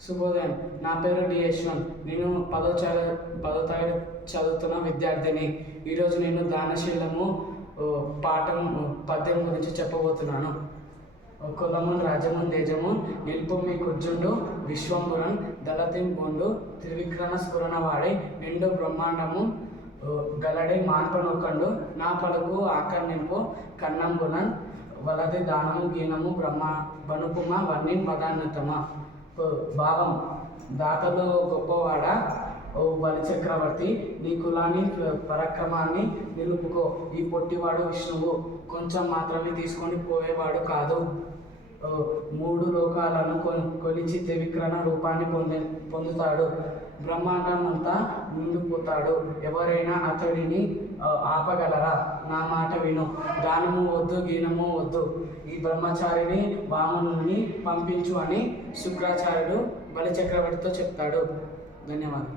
శుభోదయం. నా పేరు డి యశ్వంత్ నేను పదో చద పదో తరగతి చదువుతున్న విద్యార్థిని. ఈరోజు నేను దానశీలము పాఠం పద్యం గురించి చెప్పబోతున్నాను. కులమున్ రాజము తేజము నిల్పు మీ కుర్జుండు విశ్వంబురన్ దళతిం బొండు త్రివిక్రమ స్ఫురణ వాడి నిండు బ్రహ్మాండము ఓ, గలడి మాన్పనొక్కండు నా పలుకు ఆకర్ణింపు కన్నంబునన్ వలది దానము గీనము బ్రహ్మ బనుకుమ వర్ణి పదాన్నతమ. భావం దాతలో గొప్పవాడ? ఓ బలి చక్రవర్తి నీ కులాన్ని పరాక్రమాన్ని నిలుపుకో. ఈ పొట్టివాడు విష్ణువు. కొంచెం మాత్రమే తీసుకొని పోయేవాడు కాదు. మూడు లోకాలను కొ- కొలిచి త్రివిక్రమ రూపాన్ని పొంది పొందుతాడు. బ్రహ్మాండమంతా నిండిపోతాడు. ఎవరైనా అతడిని ఆపగలరా? నా మాట విను. దానము వద్దు గీనము వద్దు. ఈ బ్రహ్మచారిని వామనుని పంపించు అని శుక్రాచార్యుడు బలిచక్రవర్తితో చెప్తాడు. ధన్యవాదాలు.